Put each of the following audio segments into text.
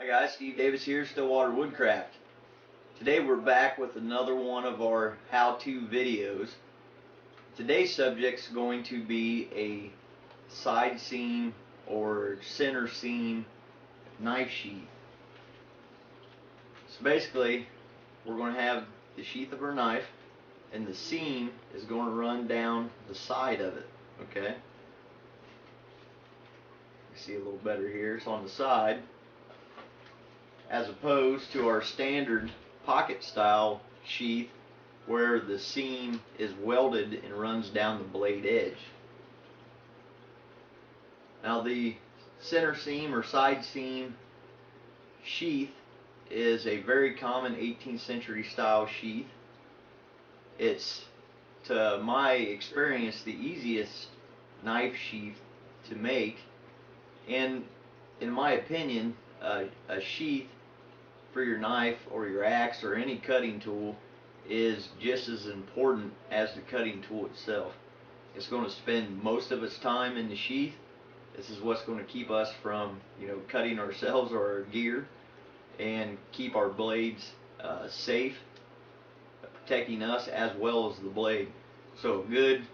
Hi guys, Steve Davis here, Stillwater Woodcraft. Today we're back with another one of our how-to videos. Today's subject is going to be a side seam or center seam knife sheath. So basically, we're going to have the sheath of our knife, and the seam is going to run down the side of it. Okay? You see a little better here. It's on the side, as opposed to our standard pocket style sheath where the seam is welded and runs down the blade edge. Now the center seam or side seam sheath is a very common 18th century style sheath. It's, to my experience, the easiest knife sheath to make, and in my opinion, a sheath for your knife or your axe or any cutting tool is just as important as the cutting tool itself. It's going to spend most of its time in the sheath. This is what's going to keep us from, cutting ourselves or our gear, and keep our blades safe, protecting us as well as the blade. So a good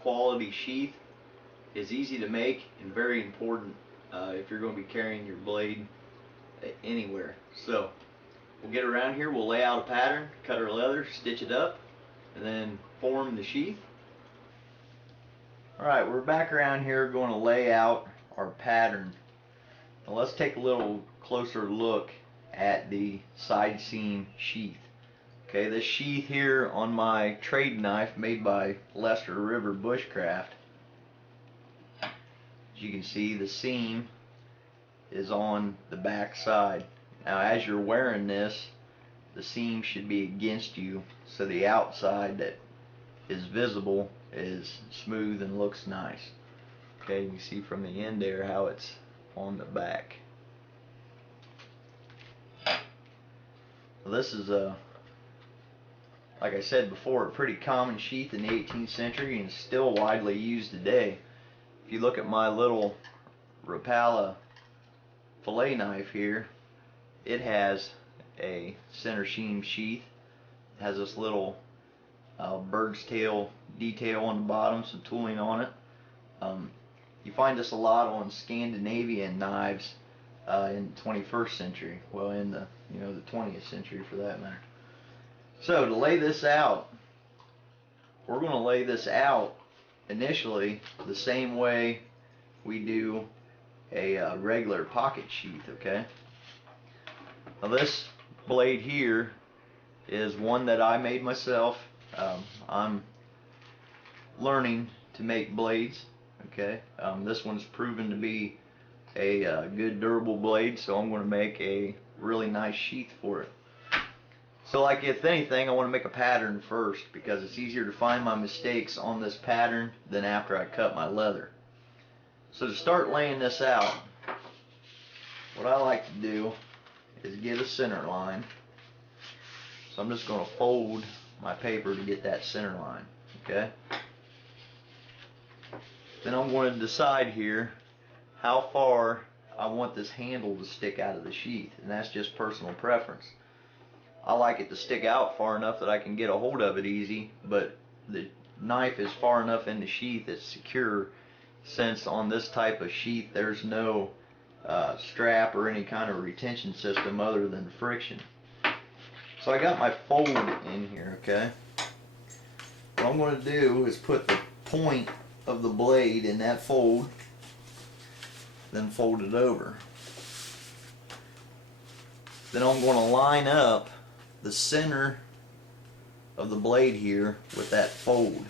quality sheath is easy to make and very important if you're going to be carrying your blade anywhere. So we'll get around here, we'll lay out a pattern, cut our leather, stitch it up, and then form the sheath. Alright, we're back around here going to lay out our pattern. Now let's take a little closer look at the side seam sheath. Okay, this sheath here on my trade knife made by Lester River Bushcraft, as you can see, the seam is on the back side. Now as you're wearing this, the seam should be against you, so the outside that is visible is smooth and looks nice. Okay, you can see from the end there how it's on the back. Well, this is like I said before, a pretty common sheath in the 18th century and still widely used today. If you look at my little Rapala fillet knife here, it has a center seam sheath. It has this little bird's tail detail on the bottom, some tooling on it. You find this a lot on Scandinavian knives in the 21st century. Well, in the the 20th century for that matter. So to lay this out, we're going to lay this out initially the same way we do a regular pocket sheath. Okay. Now this blade here is one that I made myself. I'm learning to make blades. Okay. This one's proven to be a good durable blade, so I'm going to make a really nice sheath for it. So like if anything, I want to make a pattern first because it's easier to find my mistakes on this pattern than after I cut my leather. So to start laying this out, what I like to do is get a center line. So I'm just going to fold my paper to get that center line. Okay. Then I'm going to decide here how far I want this handle to stick out of the sheath, and that's just personal preference. I like it to stick out far enough that I can get a hold of it easy, but the knife is far enough in the sheath it's secure, since on this type of sheath there's no strap or any kind of retention system other than friction. So I got my fold in here. Okay. What I'm going to do is put the point of the blade in that fold, then fold it over. Then I'm going to line up the center of the blade here with that fold.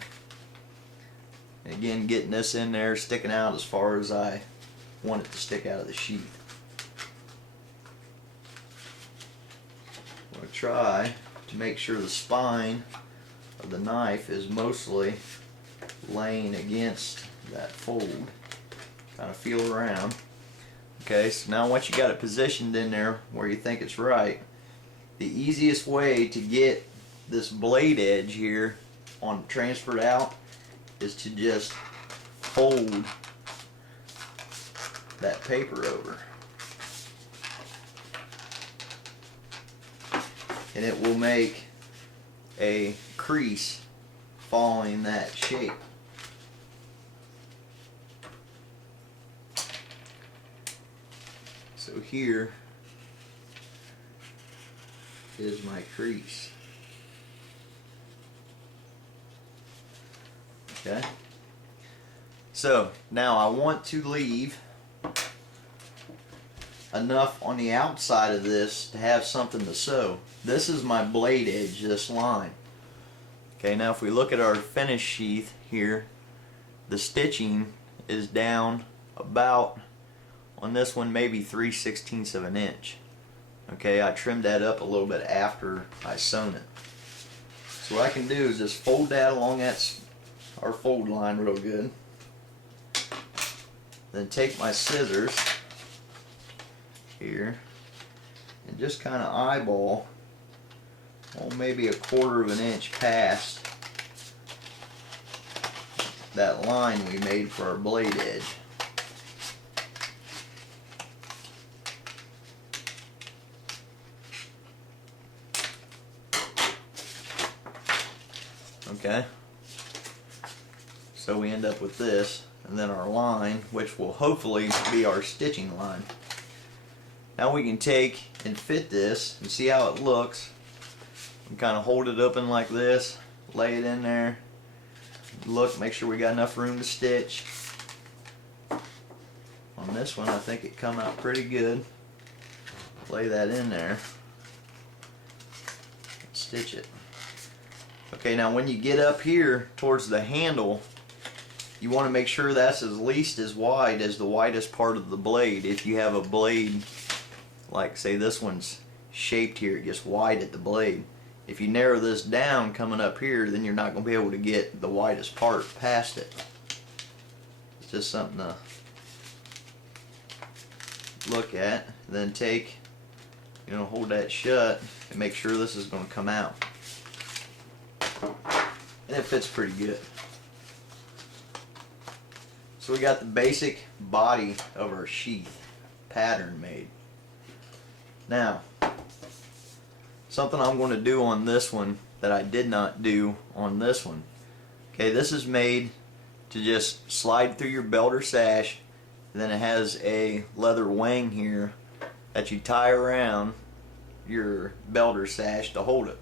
And again, getting this in there, sticking out as far as I want it to stick out of the sheath. I'm going to try to make sure the spine of the knife is mostly laying against that fold. Kind of feel around. Okay, so now once you got it positioned in there where you think it's right, the easiest way to get this blade edge here on transferred out is to just fold that paper over. and it will make a crease following that shape. So here is my crease. Okay. So now I want to leave enough on the outside of this to have something to sew. This is my blade edge, this line. Okay, now if we look at our finished sheath here, the stitching is down about, on this one, maybe 3/16 of an inch. Okay, I trimmed that up a little bit after I sewn it. So what I can do is just fold that along that our fold line real good. Then take my scissors here and just kind of eyeball, well, maybe 1/4 of an inch past that line we made for our blade edge. Okay, so we end up with this, and then our line, which will hopefully be our stitching line. Now we can take and fit this and see how it looks. And kind of hold it open like this, lay it in there, look, make sure we got enough room to stitch. On this one I think it come out pretty good. Lay that in there, stitch it. Okay, now when you get up here towards the handle, you want to make sure that's at least as wide as the widest part of the blade. If you have a blade, like say this one's shaped here, it gets wide at the blade. If you narrow this down coming up here, then you're not going to be able to get the widest part past it. It's just something to look at. Then take, hold that shut and make sure this is going to come out. And it fits pretty good. So we got the basic body of our sheath pattern made. Now, something I'm going to do on this one that I did not do on this one. Okay, this is made to just slide through your belt or sash. And then it has a leather wang here that you tie around your belt or sash to hold it.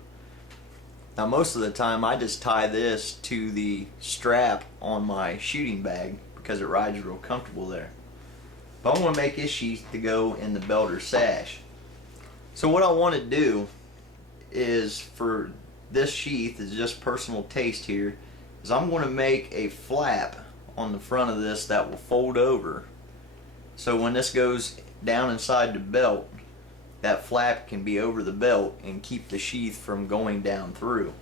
Now most of the time I just tie this to the strap on my shooting bag because it rides real comfortable there. But I want to make this sheath to go in the belt or sash. So what I want to do is, for this sheath, is just personal taste here, is I'm going to make a flap on the front of this that will fold over. So when this goes down inside the belt, that flap can be over the belt and keep the sheath from going down through.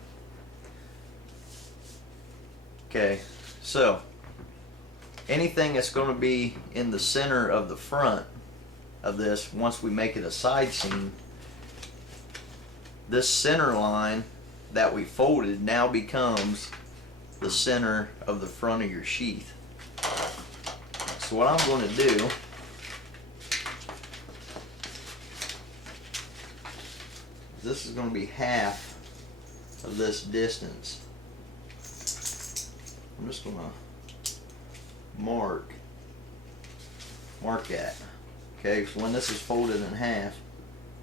Okay, so anything that's going to be in the center of the front of this, once we make it a side seam, this center line that we folded now becomes the center of the front of your sheath. So what I'm going to do, this is going to be half of this distance. I'm just going to mark that. Okay, so when this is folded in half,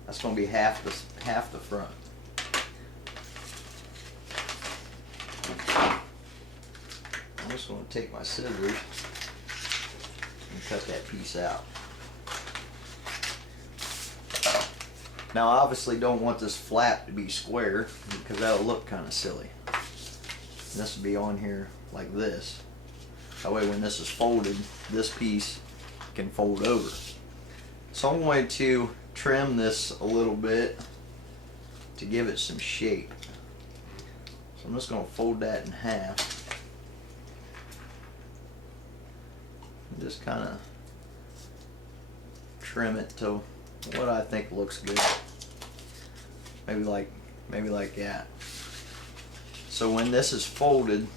that's going to be half the front. I'm just going to take my scissors and cut that piece out. Now I obviously don't want this flap to be square because that'll look kind of silly. And this will be on here like this. That way when this is folded, this piece can fold over. So I'm going to trim this a little bit to give it some shape. So I'm just going to fold that in half. And just kind of trim it to what I think looks good. Maybe like that. So when this is folded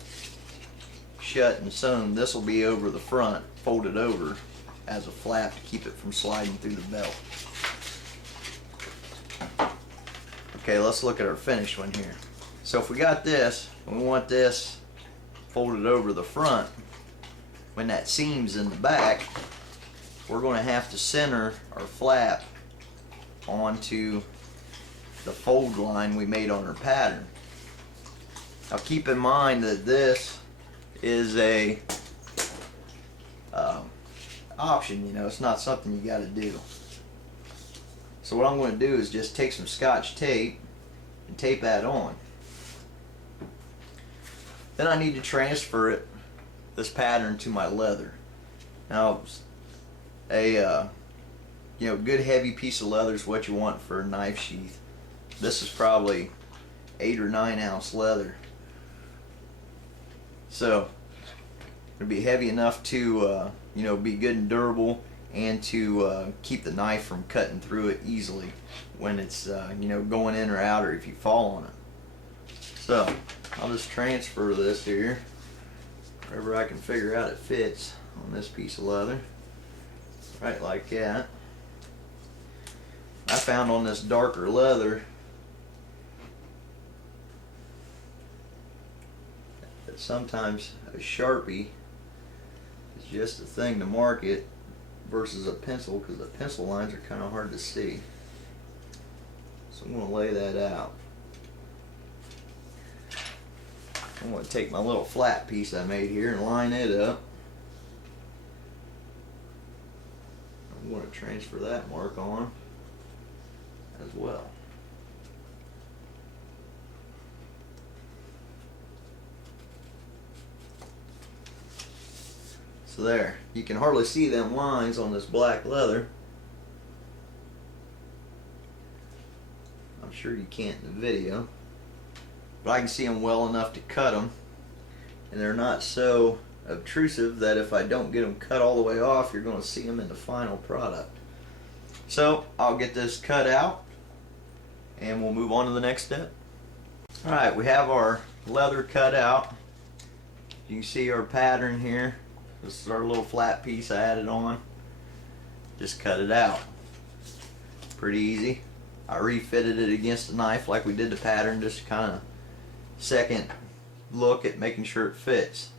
shut and sewn, this will be over the front, folded over as a flap to keep it from sliding through the belt. Okay, let's look at our finished one here. So if we got this, we want this folded over the front. When that seam's in the back, we're going to have to center our flap onto the fold line we made on our pattern. Now keep in mind that this is a option, you know, it's not something you got to do. So what I'm going to do is just take some Scotch tape and tape that on. Then I need to transfer this pattern to my leather. Now, a good heavy piece of leather is what you want for a knife sheath. This is probably 8 or 9 ounce leather. So it'll be heavy enough to be good and durable, and to keep the knife from cutting through it easily when it's going in or out, or if you fall on it. So I'll just transfer this here wherever I can figure out it fits on this piece of leather, right like that. I found on this darker leather that sometimes a Sharpie is just a thing to mark it versus a pencil, because the pencil lines are kind of hard to see. So I'm going to lay that out. I'm going to take my little flat piece I made here and line it up. I'm going to transfer that mark on as well. So there, you can hardly see them lines on this black leather. I'm sure you can't in the video, but I can see them well enough to cut them, and they're not so obtrusive that if I don't get them cut all the way off, you're going to see them in the final product. So I'll get this cut out and we'll move on to the next step. Alright, we have our leather cut out. You can see our pattern here. This is our little flat piece I added on. Just cut it out. Pretty easy. I refitted it against the knife like we did the pattern, just kind of second look at making sure it fits.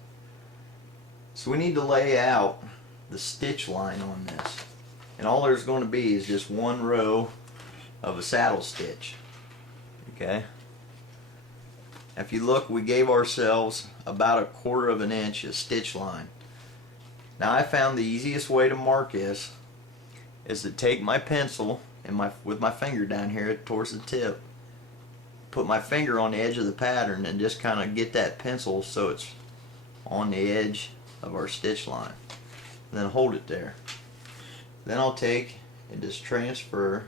So we need to lay out the stitch line on this. And all there's going to be is just one row of a saddle stitch. Okay? If you look, we gave ourselves about 1/4 of an inch of stitch line. Now I found the easiest way to mark this is to take my pencil and with my finger down here towards the tip, put my finger on the edge of the pattern and just kind of get that pencil so it's on the edge of our stitch line. And then hold it there. Then I'll take and just transfer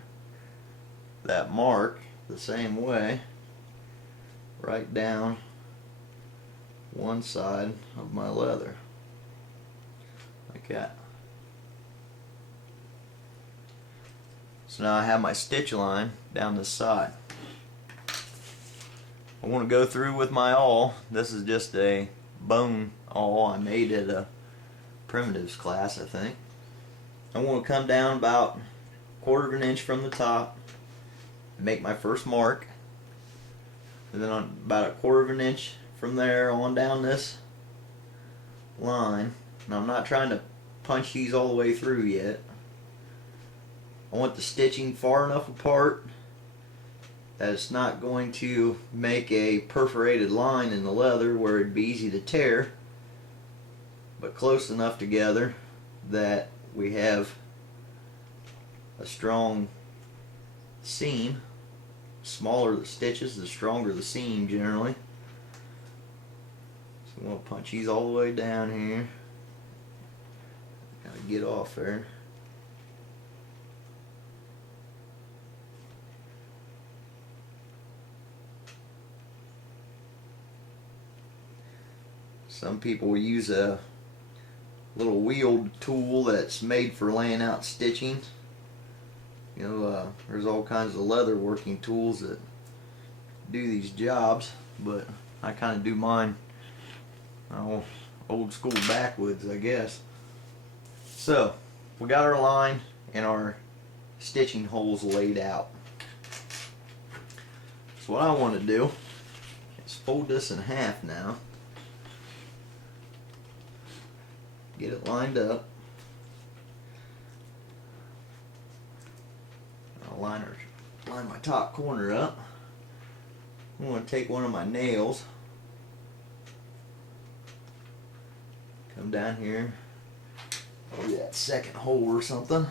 that mark the same way right down one side of my leather. Like that. So now I have my stitch line down this side. I want to go through with my awl. This is just a bone awl I made at a primitives class, I think. I want to come down about 1/4 of an inch from the top and make my first mark. And then on about 1/4 of an inch from there on down this line. And I'm not trying to punch these all the way through yet. I want the stitching far enough apart that it's not going to make a perforated line in the leather where it'd be easy to tear, but close enough together that we have a strong seam. Smaller the stitches, the stronger the seam generally. So I'm going to punch these all the way down here. Gotta get off there. Some people will use a little wheeled tool that's made for laying out stitching. You know, there's all kinds of leather working tools that do these jobs, but I kind of do mine old school backwoods, I guess. So we got our line and our stitching holes laid out. So what I want to do is fold this in half now. Get it lined up. I'll line my top corner up. I'm going to take one of my nails, come down here, maybe that second hole or something,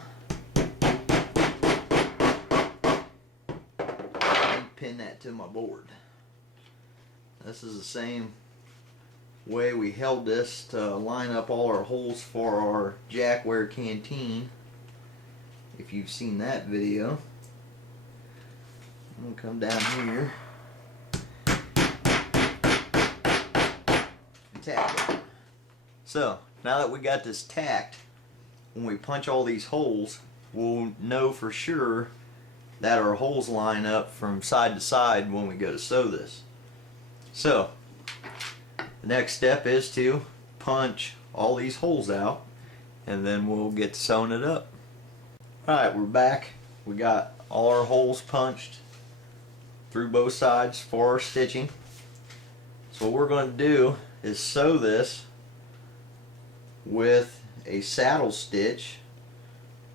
and pin that to my board. This is the same way we held this to line up all our holes for our Jackware canteen. If you've seen that video, I'm going to come down here and tack it. So now that we got this tacked, when we punch all these holes, we'll know for sure that our holes line up from side to side when we go to sew this. So the next step is to punch all these holes out, and then we'll get sewing it up. Alright, we're back. We got all our holes punched through both sides for our stitching. So what we're going to do is sew this with a saddle stitch,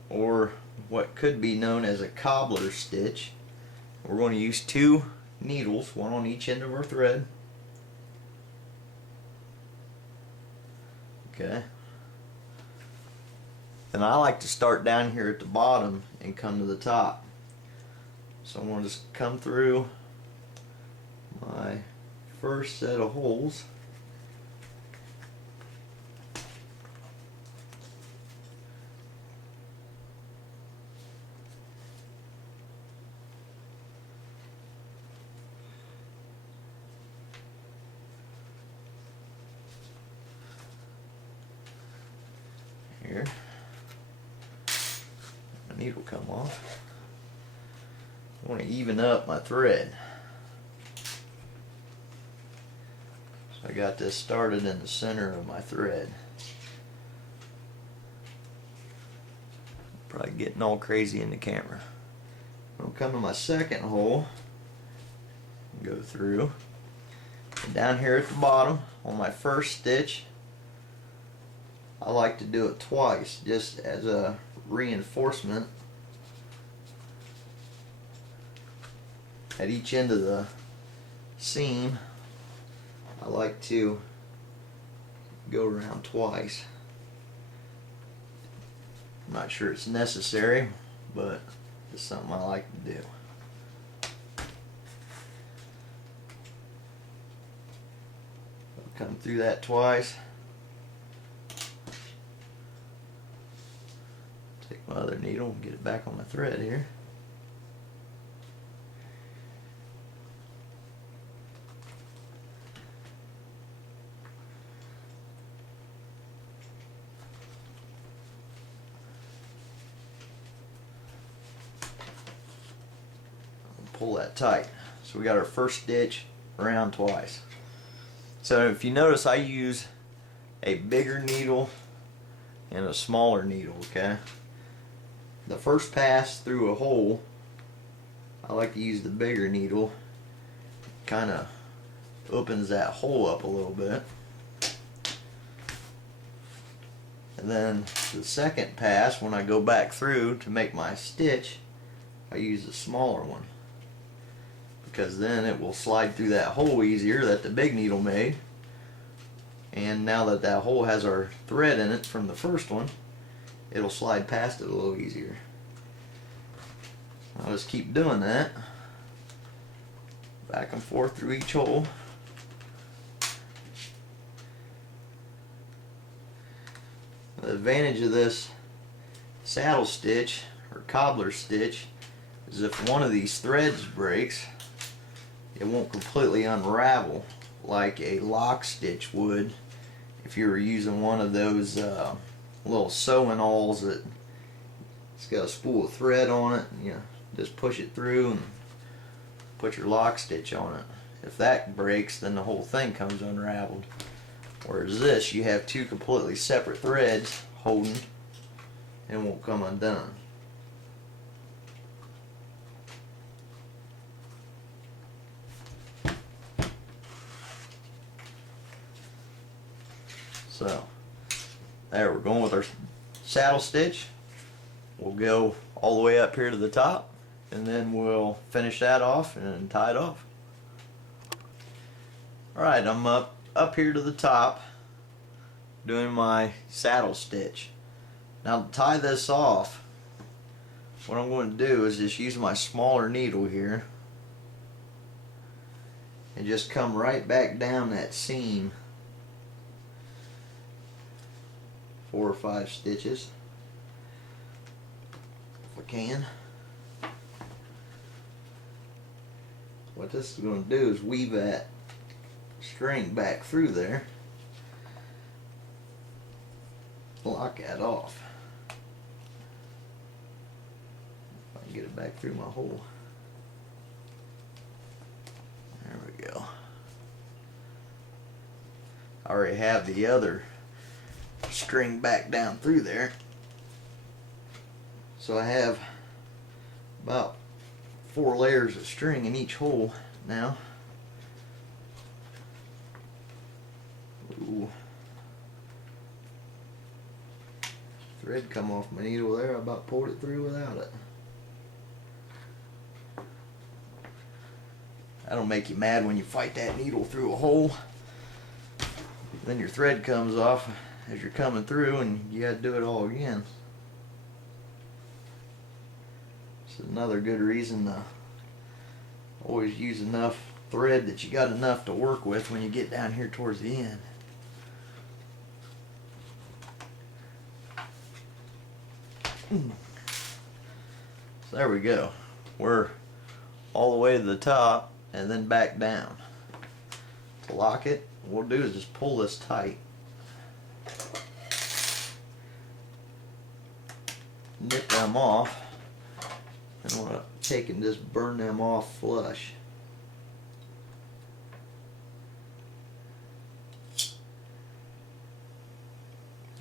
or what could be known as a cobbler stitch. We're going to use 2 needles, one on each end of our thread. Okay. And I like to start down here at the bottom and come to the top. So I'm going to just come through my first set of holes. Here. My needle come off. I want to even up my thread. So I got this started in the center of my thread. Probably getting all crazy in the camera. I'll come to my second hole, go through, and down here at the bottom on my first stitch, I like to do it twice just as a reinforcement. At each end of the seam, I like to go around twice. I'm not sure it's necessary, but it's something I like to do. I'll come through that twice. Take my other needle and get it back on my thread here. Pull that tight. So we got our first stitch around twice. So if you notice, I use a bigger needle and a smaller needle, okay? The first pass through a hole, I like to use the bigger needle. Kind of opens that hole up a little bit. And then the second pass, when I go back through to make my stitch, I use the smaller one, because then it will slide through that hole easier that the big needle made. And now that that hole has our thread in it from the first one, it'll slide past it a little easier. I'll just keep doing that, back and forth through each hole. The advantage of this saddle stitch or cobbler stitch is if one of these threads breaks, it won't completely unravel like a lock stitch would if you were using one of those little sewing awls that it's got a spool of thread on it, and you just push it through and put your lock stitch on it. If that breaks, then the whole thing comes unraveled. Whereas this, you have 2 completely separate threads holding and won't come undone. So there, we're going with our saddle stitch. We'll go all the way up here to the top, and then we'll finish that off and tie it off. Alright, I'm up here to the top doing my saddle stitch. Now to tie this off, what I'm going to do is just use my smaller needle here and just come right back down that seam 4 or 5 stitches if I can. What this is going to do is weave that string back through there, lock that off. If I can get it back through my hole. There we go. I already have the other string back down through there, so I have about 4 layers of string in each hole now. Ooh. Thread come off my needle there. I about pulled it through without it. That'll make you mad when you fight that needle through a hole. Then your thread comes off as you're coming through and you gotta do it all again. It's another good reason to always use enough thread that you got enough to work with when you get down here towards the end. So there we go. We're all the way to the top and then back down. To lock it, what we'll do is just pull this tight. Nip them off. And I want to take and just burn them off flush.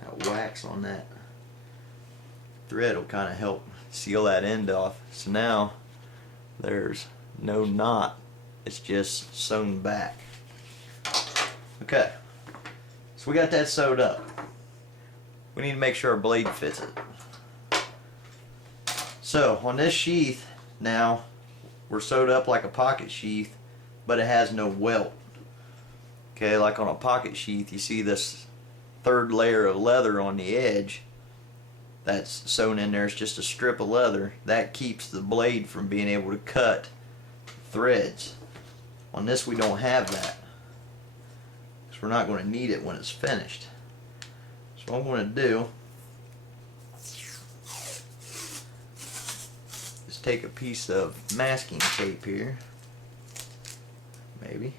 That wax on that thread will kind of help seal that end off. So now there's no knot, it's just sewn back. Okay, so we got that sewed up. We need to make sure our blade fits it. So on this sheath now, we're sewed up like a pocket sheath, but it has no welt. Okay, like on a pocket sheath, you see this 3rd layer of leather on the edge that's sewn in there. It's just a strip of leather that keeps the blade from being able to cut threads. On this we don't have that, because we're not going to need it when it's finished. So what I'm going to do is take a piece of masking tape here, maybe.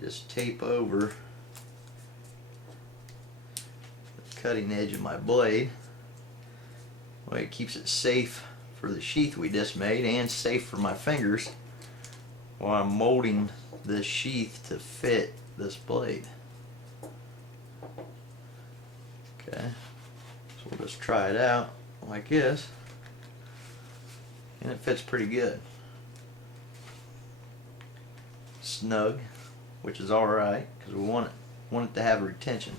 Just tape over the cutting edge of my blade. Well, it keeps it safe for the sheath we just made and safe for my fingers while I'm molding this sheath to fit this blade. Okay, so we'll just try it out like this, and it fits pretty good. Snug, which is alright because we want it to have retention.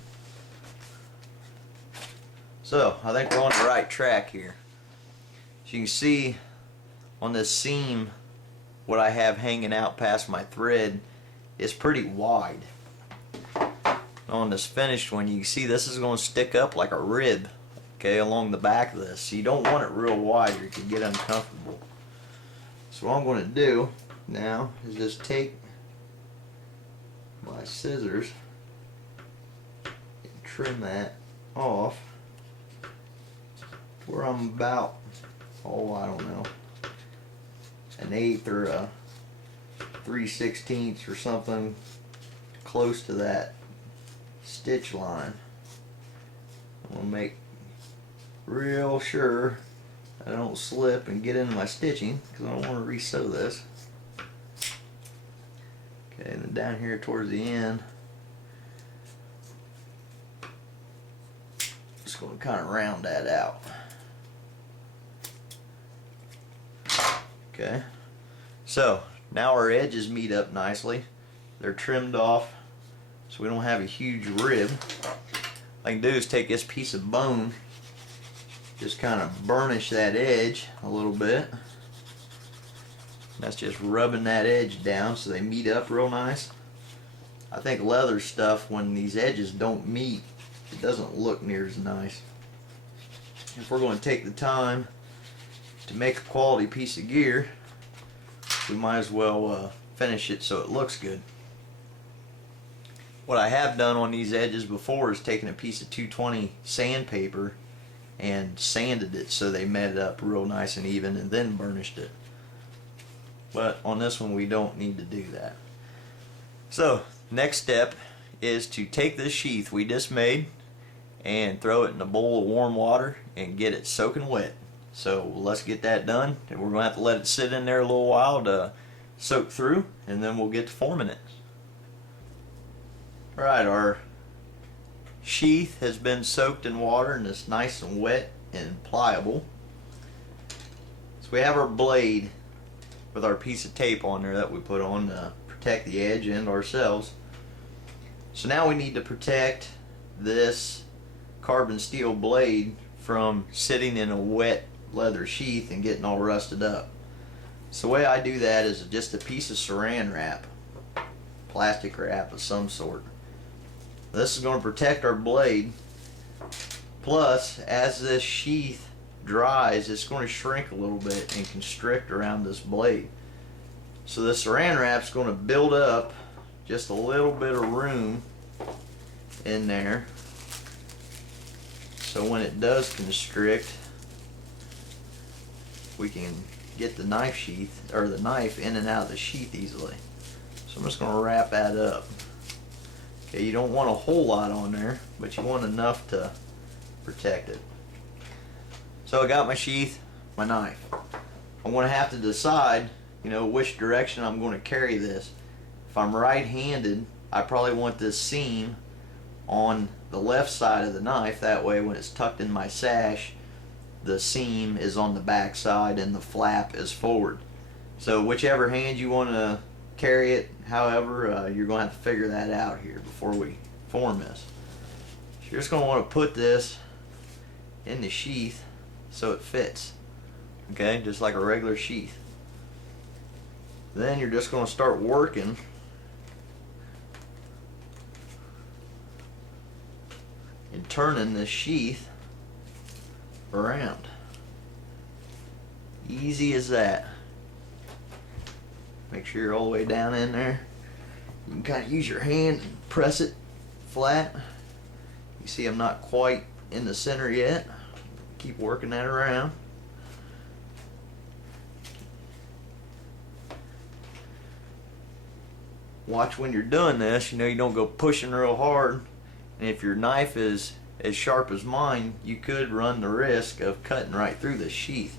So I think we're on the right track here. As you can see on this seam, what I have hanging out past my thread is pretty wide. On this finished one, you can see this is going to stick up like a rib, okay, along the back of this. So you don't want it real wide or you can get uncomfortable. So what I'm going to do now is just take my scissors and trim that off where I'm about, oh, I don't know, 1/8 or a 3/16 or something close to that stitch line. I'm going to make real sure I don't slip and get into my stitching because I don't want to re-sew this. Okay, and then down here towards the end, just going to kind of round that out. Okay, so now our edges meet up nicely. They're trimmed off so we don't have a huge rib. What I can do is take this piece of bone, just kind of burnish that edge a little bit. That's just rubbing that edge down so they meet up real nice. I think leather stuff, when these edges don't meet, it doesn't look near as nice. If we're going to take the time to make a quality piece of gear, we might as well finish it so it looks good. What I have done on these edges before is taken a piece of 220 sandpaper and sanded it so they met up real nice and even, and then burnished it. But on this one we don't need to do that. So next step is to take this sheath we just made and throw it in a bowl of warm water and get it soaking wet. So let's get that done, and we're going to have to let it sit in there a little while to soak through, and then we'll get to forming it. Alright, our sheath has been soaked in water and it's nice and wet and pliable. So we have our blade with our piece of tape on there that we put on to protect the edge and ourselves. So now we need to protect this carbon steel blade from sitting in a wet leather sheath and getting all rusted up. So the way I do that is just a piece of saran wrap, plastic wrap of some sort. This is going to protect our blade, plus as this sheath dries it's going to shrink a little bit and constrict around this blade. So the saran wrap is going to build up just a little bit of room in there, so when it does constrict we can get the knife sheath, or the knife, in and out of the sheath easily. So I'm just going to wrap that up. Okay, you don't want a whole lot on there, but you want enough to protect it. So I got my sheath, my knife. I'm going to have to decide, which direction I'm going to carry this. If I'm right-handed, I probably want this seam on the left side of the knife. That way when it's tucked in my sash, the seam is on the back side and the flap is forward. So whichever hand you want to carry it, however, you're going to have to figure that out here before we form this. So you're just going to want to put this in the sheath so it fits. Okay, just like a regular sheath. Then you're just going to start working and turning this sheath around. Easy as that. Make sure you're all the way down in there. You can kind of use your hand and press it flat. You see I'm not quite in the center yet. Keep working that around. Watch when you're doing this, you don't go pushing real hard. And if your knife is as sharp as mine, you could run the risk of cutting right through the sheath.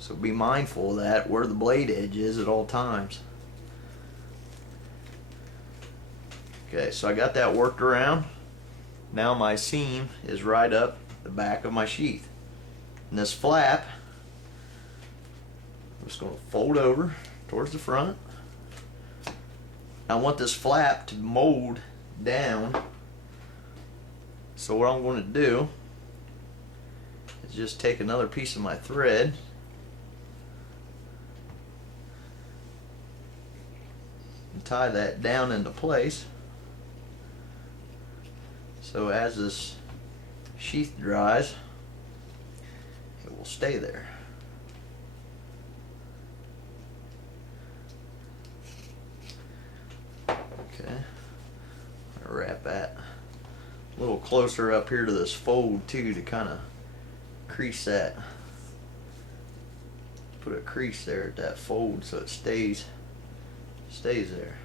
So be mindful of that, where the blade edge is at all times. Okay, so I got that worked around. Now my seam is right up the back of my sheath. And this flap, I'm just going to fold over towards the front. I want this flap to mold down. So what I'm going to do is just take another piece of my thread and tie that down into place, so as this sheath dries it will stay there. Okay, I'll wrap that a little closer up here to this fold too, to kind of crease that, put a crease there at that fold so it stays there.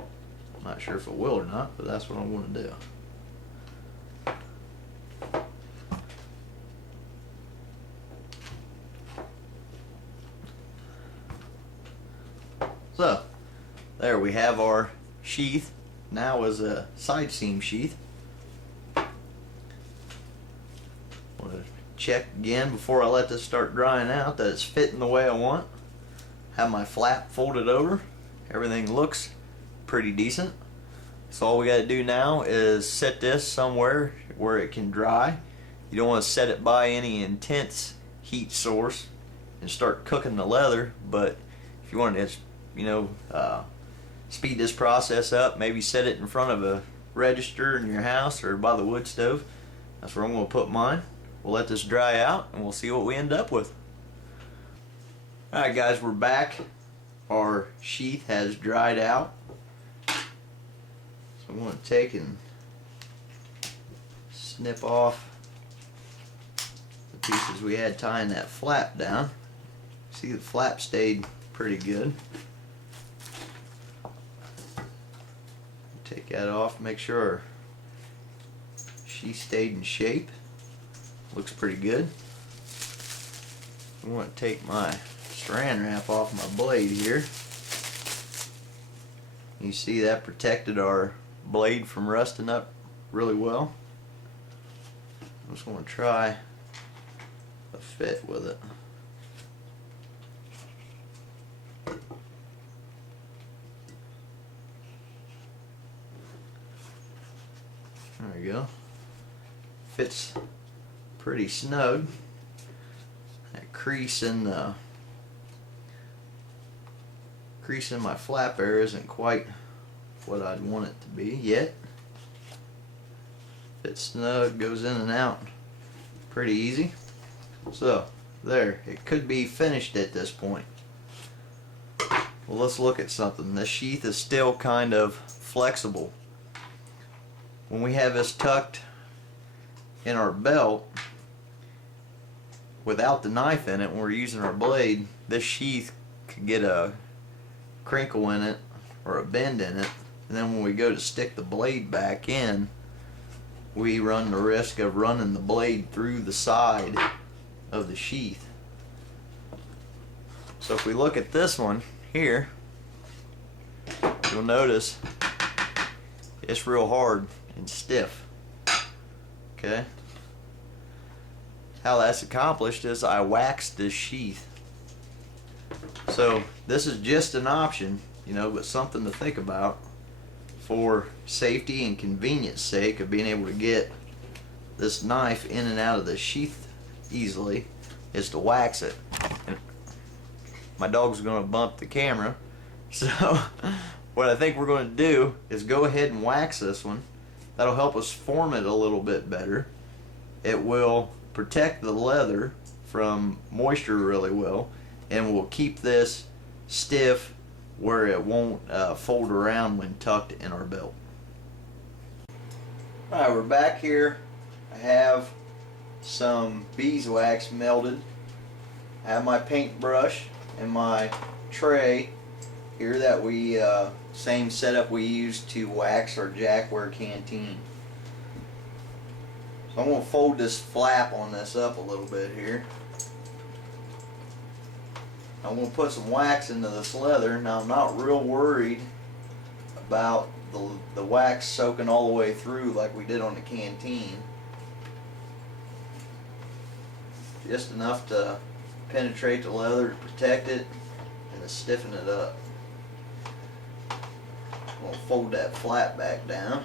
I'm not sure if it will or not, but that's what I'm going to do. So there we have our sheath. Now is a side seam sheath. I'm going to check again before I let this start drying out that it's fitting the way I want. Have my flap folded over. Everything looks pretty decent. So all we got to do now is set this somewhere where it can dry. You don't want to set it by any intense heat source and start cooking the leather, but if you want to speed this process up, maybe set it in front of a register in your house or by the wood stove. That's where I'm going to put mine. We'll let this dry out and we'll see what we end up with. Alright guys, we're back. Our sheath has dried out. So I'm going to take and snip off the pieces we had tying that flap down. See, the flap stayed pretty good. Take that off, make sure she stayed in shape. Looks pretty good. I want to take my saran wrap off my blade here. You see that protected our blade from rusting up really well. I'm just going to try a fit with it. There we go. Fits pretty snug. That crease in my flap area isn't quite what I'd want it to be yet. Fits snug, goes in and out pretty easy. So there, it could be finished at this point. Well, let's look at something. The sheath is still kind of flexible. When we have this tucked in our belt without the knife in it, when we're using our blade, this sheath could get a crinkle in it or a bend in it, and then when we go to stick the blade back in, we run the risk of running the blade through the side of the sheath. So if we look at this one here, you'll notice it's real hard and stiff. Okay, how that's accomplished is I waxed this sheath. So this is just an option, but something to think about for safety and convenience sake of being able to get this knife in and out of the sheath easily, is to wax it. And my dog's going to bump the camera, so what I think we're going to do is go ahead and wax this one. That'll help us form it a little bit better. It will protect the leather from moisture really well, and will keep this stiff where it won't fold around when tucked in our belt. Alright, we're back here. I have some beeswax melted. I have my paintbrush and my tray here that we same setup we used to wax our jackware canteen. So I'm going to fold this flap on this up a little bit here. I'm going to put some wax into this leather. Now I'm not real worried about the wax soaking all the way through like we did on the canteen. Just enough to penetrate the leather to protect it and to stiffen it up. I'm going to fold that flap back down.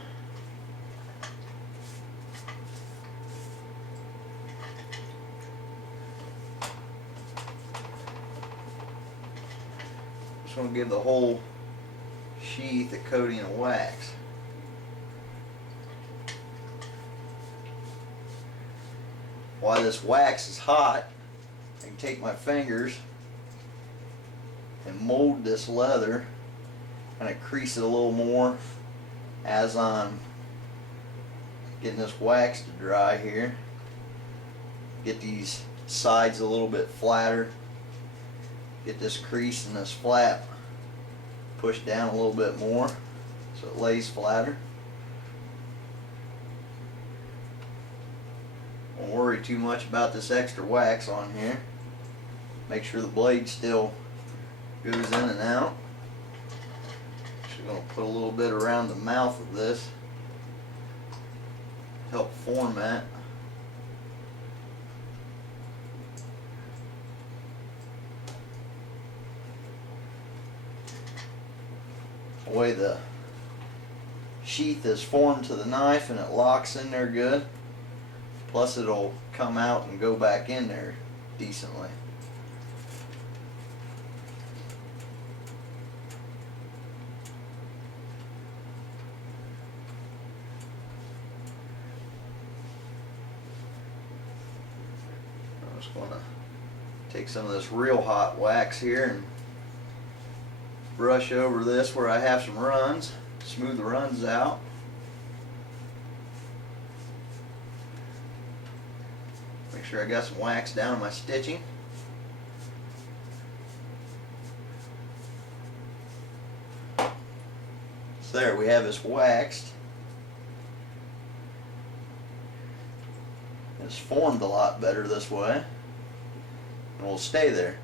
Just going to give the whole sheath a coating of wax. While this wax is hot, I can take my fingers and mold this leather, kind of crease it a little more as I'm getting this wax to dry here. Get these sides a little bit flatter. Get this crease in this flap pushed down a little bit more so it lays flatter. Don't worry too much about this extra wax on here. Make sure the blade still goes in and out. Just going to put a little bit around the mouth of this, help form that. The way the sheath is formed to the knife, and it locks in there good. Plus it'll come out and go back in there decently. I'm just going to take some of this real hot wax here and brush over this where I have some runs, smooth the runs out. Make sure I got some wax down on my stitching. So there, we have this waxed. It's formed a lot better this way, and will stay there.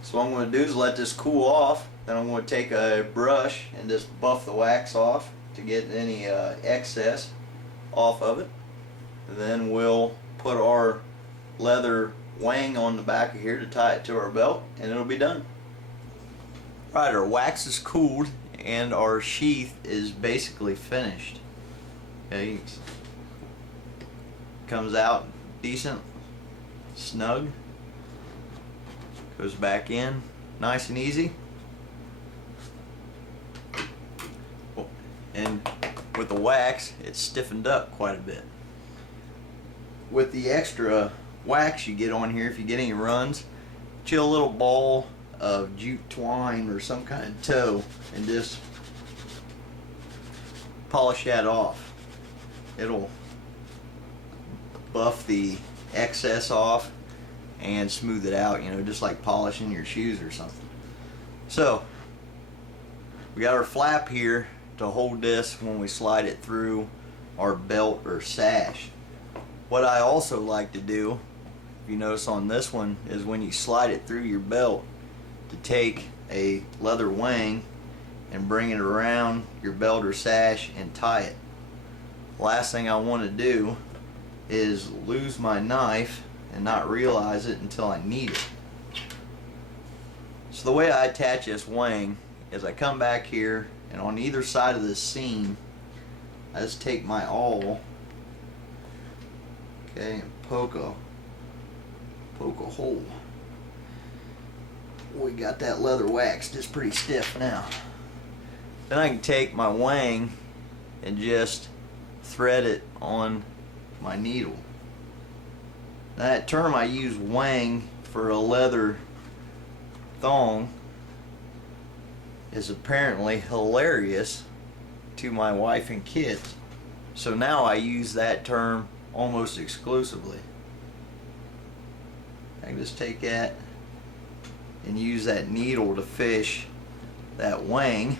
So what I'm going to do is let this cool off. Then I'm going to take a brush and just buff the wax off to get any excess off of it. And then we'll put our leather wang on the back of here to tie it to our belt, and it'll be done. Right, our wax is cooled and our sheath is basically finished. Okay, comes out decent, snug, goes back in nice and easy. And with the wax, it's stiffened up quite a bit. With the extra wax you get on here, if you get any runs, chill a little ball of jute twine or some kind of tow and just polish that off. It'll buff the excess off and smooth it out, you know, just like polishing your shoes or something. So we got our flap here to hold this when we slide it through our belt or sash. What I also like to do, if you notice on this one, is when you slide it through your belt, to take a leather wang and bring it around your belt or sash and tie it. Last thing I want to do is lose my knife and not realize it until I need it. So the way I attach this wang is I come back here, and on either side of this seam I just take my awl, okay, and poke a hole. We got that leather waxed, it's pretty stiff now. Then I can take my wang and just thread it on my needle. That term I use, wang, for a leather thong is apparently hilarious to my wife and kids. So now I use that term almost exclusively. I can just take that and use that needle to fish that wang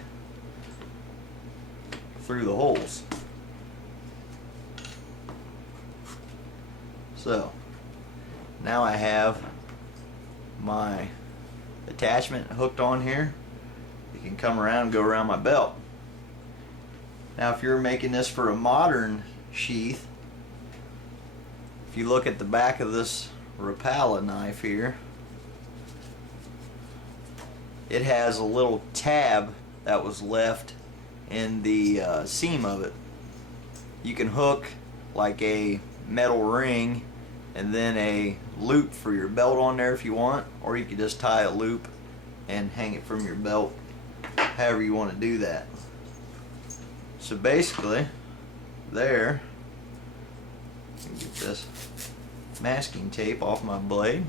through the holes. So now I have my attachment hooked on here. It can come around and go around my belt. Now if you're making this for a modern sheath, if you look at the back of this Rapala knife here, it has a little tab that was left in the seam of it. You can hook like a metal ring and then a loop for your belt on there if you want, or you could just tie a loop and hang it from your belt, however you want to do that. So basically there, get this masking tape off my blade,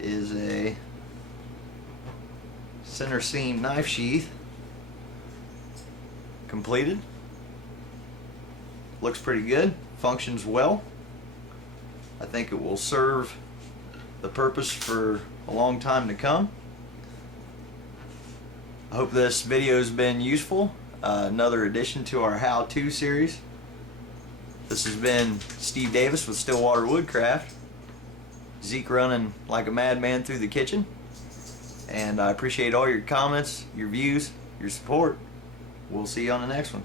is a center seam knife sheath completed. Looks pretty good, functions well. I think it will serve the purpose for a long time to come. I hope this video has been useful. Another addition to our how-to series. This has been Steve Davis with Stillwater Woodcraft. Zeke running like a madman through the kitchen. And I appreciate all your comments, your views, your support. We'll see you on the next one.